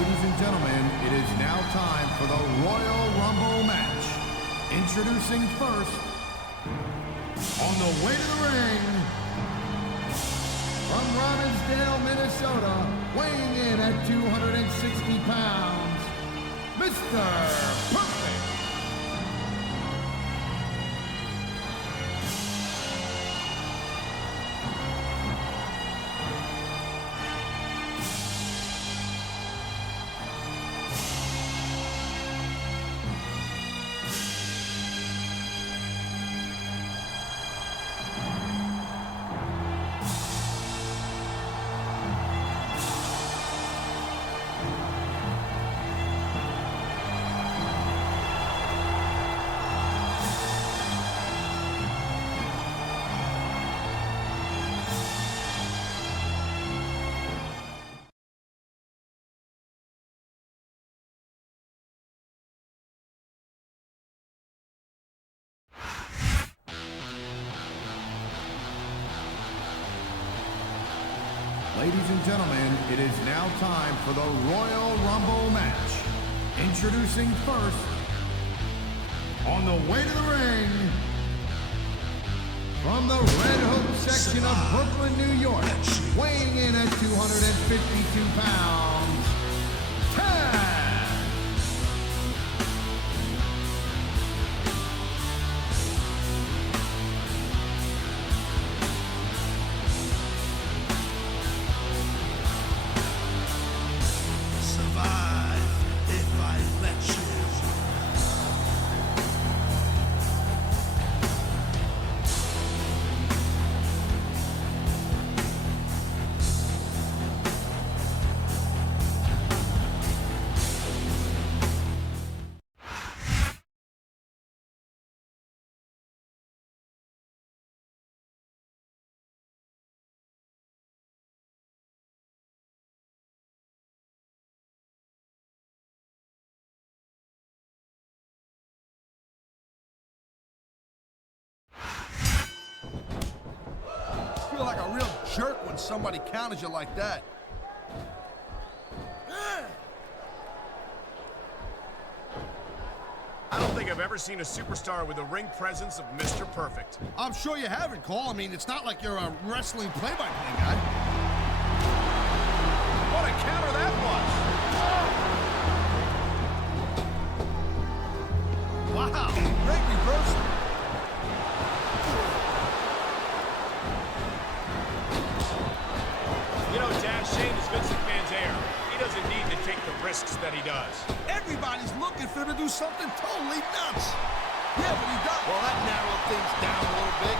Ladies and gentlemen, it is now time for the Royal Rumble match. Introducing first, on the way to the ring, from Robbinsdale, Minnesota, weighing in at 260 pounds, Mr. Perfect. Ladies and gentlemen, it is now time for the Royal Rumble match. Introducing first, on the way to the ring, from the Red Hook section of Brooklyn, New York, weighing in at 252 pounds, Taz. Feel like a real jerk when somebody counters you like that. I don't think I've ever seen a superstar with the ring presence of Mr. Perfect. I'm sure you haven't, Cole. I mean, it's not like you're a wrestling play-by-play guy. What a counter that was! Wow, great reversal. You know, Dash, Shane is Vince McMahon's heir. He doesn't need to take the risks that he does. Everybody's looking for him to do something totally nuts. Yeah, but he does. Well, that narrowed things down a little bit.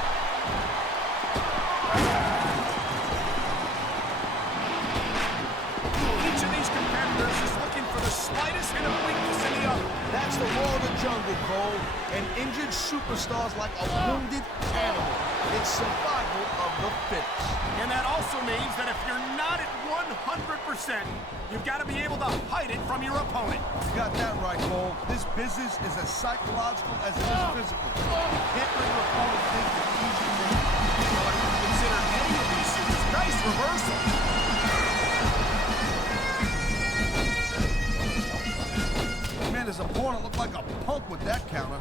Each of these competitors is looking for the slightest hint of weakness in the other. That's the law of the jungle, Cole. An injured superstar's like a wounded animal. It's survival of the fittest. And that also means that if you're not at 100%, you've got to be able to hide it from your opponent. You got that right, Cole. This business is as psychological as it is physical. You can't let your opponent think it's easy to win. Well, I wouldn't consider any of these suits. Nice reversal. Man, his opponent looked like a punk with that counter.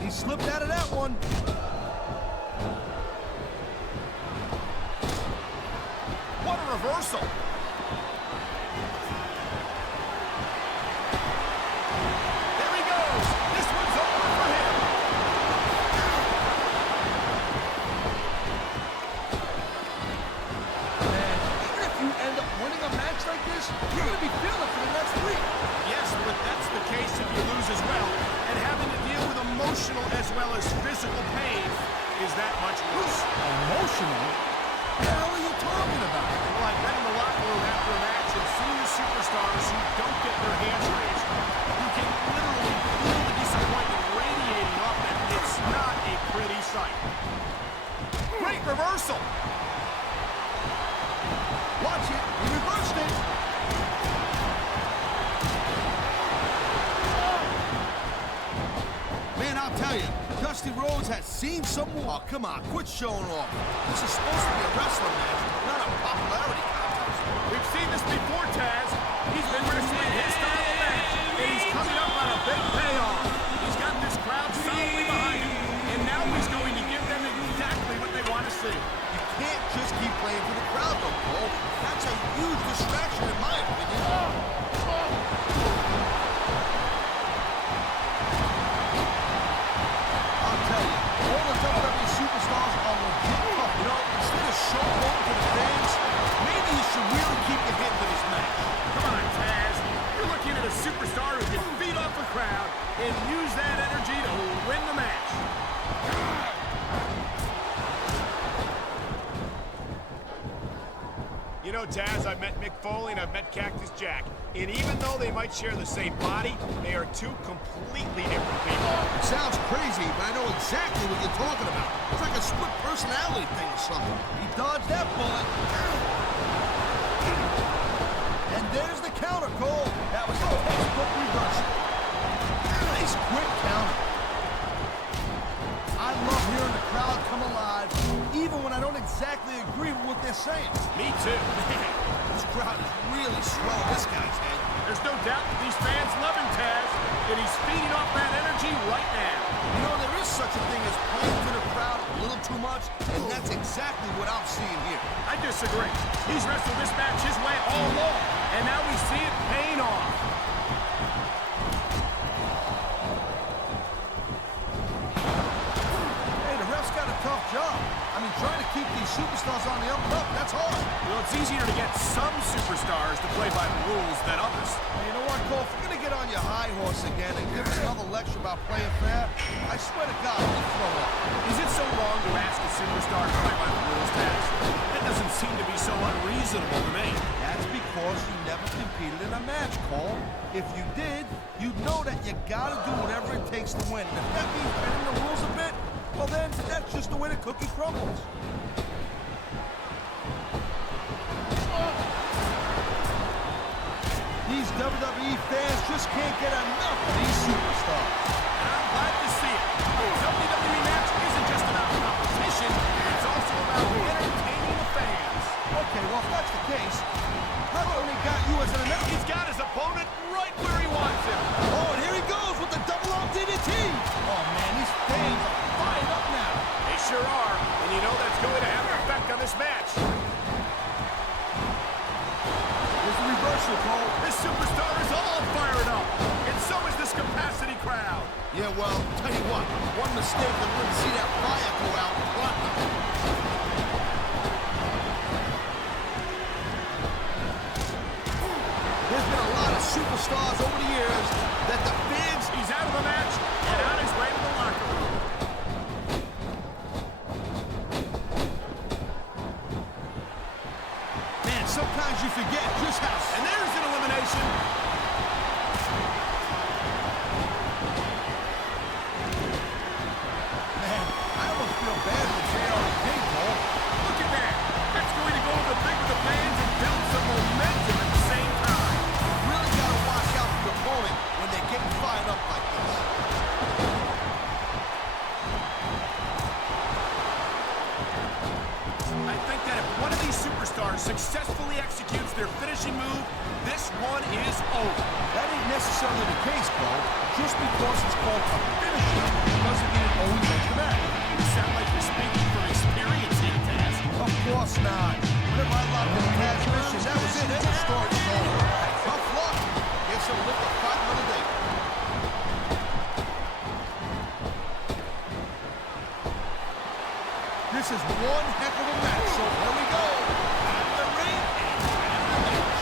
He slipped out of that one. What a reversal. There he goes. This one's over for him. Man, even if you end up winning a match like this, you're going to be feeling for the next week. Yes, but that's the case if you lose as well. And having to deal with emotional as well as physical pain is that much worse. Emotional? What the hell are you talking about? Well, I've been in the locker room after a match and seen the superstars who don't get their hands raised. You can literally feel the disappointment radiating off them. It's not a pretty sight. Great reversal. Watch it. He reversed it. Man, I'll tell you, Dusty Rhodes has seen some more. Oh, come on, quit showing off. This is supposed to be a wrestling match, not a popularity contest. We've seen this before, Taz. He's been wrestling his style of match, and he's coming up on a big payoff. He's got this crowd solidly behind him, and now he's going to give them exactly what they want to see. You can't just keep playing for the crowd, though, Cole. That's a huge distraction, in my opinion. I'll tell you, all the WWE superstars are legit tough. You know, instead of showing over to the fans, maybe you should really keep your head to this match. Come on, Taz. You're looking at a superstar who can feed off a crowd and use that energy to win the match. You know, Taz, I've met Mick Foley and I've met Cactus Jack. And even though they might share the same body, they are two completely different people. It sounds crazy, but I know exactly what you're talking about. It's like a split personality thing or something. He dodged that bullet. And there's the counter, Cole. That was a textbook reversal. Nice quick counter. I love hearing the crowd come alive, even when I don't exactly agree with what they're saying. Me too. This crowd is really swelling this guy's head. There's no doubt that these fans love him, Taz, and he's feeding off that energy right now. You know, there is such a thing as playing to the crowd a little too much, and that's exactly what I'm seeing here. I disagree. He's wrestled this match his way all along, and now we see it paying off. Hey, the ref's got a tough job. I mean, trying to keep these superstars on the up and up, that's hard. Well, it's easier to get some superstars to play by the rules than others. Hey, you know what, Cole? If you're going to get on your high horse again and give us another lecture about playing fair, I swear to God, we'll throw up. Is it so wrong to ask a superstar to play by the rules, Taz? That doesn't seem to be so unreasonable to me. That's because you never competed in a match, Cole. If you did, you'd know that you got to do whatever it takes to win. And if that means bending the rules a bit, well then, that's just the way the cookie crumbles. These WWE fans just can't get enough of these superstars. And I'm glad to see it. A WWE match isn't just about competition, it's also about entertaining the fans. Okay, well, if that's the case, how come he got you as an announcer? He's got his opponent right where he wants him. Oh, and here he goes with the double arm DDT. Oh, man, these fans are fired up now. They sure are, and you know that's going to have an effect on this match. Here's the reversal, Cole. This superstar is all fired up, and so is this capacity crowd. Yeah, well, tell you what, one mistake and wouldn't see that fire go out. What the? There's been a lot of superstars over the years that the fans... He's out of the match and on his way to the locker room. Man, sometimes you forget just how... And there's an elimination. Man, I almost feel bad for JR and King, Cole. Look at that. That's going to go over big with the fans and build some momentum at the same time. Really got to watch out for your opponent when they're getting fired up like this. I think that if one of these superstars successfully executes their finishing move, this one is over. That ain't necessarily the case, Cole. Just because it's called a finisher doesn't mean it always ends the match. You sound like you're speaking from experience here, Taz. Of course not. Whenever I locked in Taz mission, that was it. End of story. It's over. Tough luck. Guess I'll live to fight another day. This is one heck of a match, so here we go. And the ring and the match.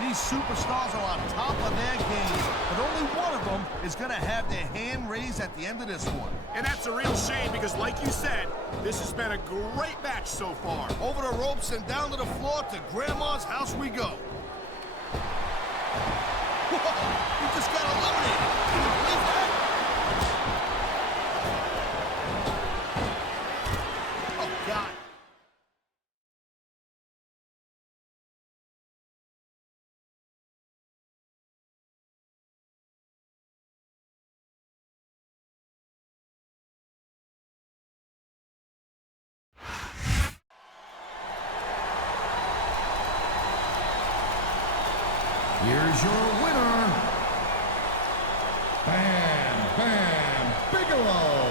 These superstars are on top of their game, but only one of them is going to have their hand raised at the end of this one. And that's a real shame because, like you said, this has been a great match so far. Over the ropes and down to the floor to Grandma's house we go. Whoa, he just got eliminated. Can you believe that? Oh, God. Here's your winner, Bam Bam Bigelow.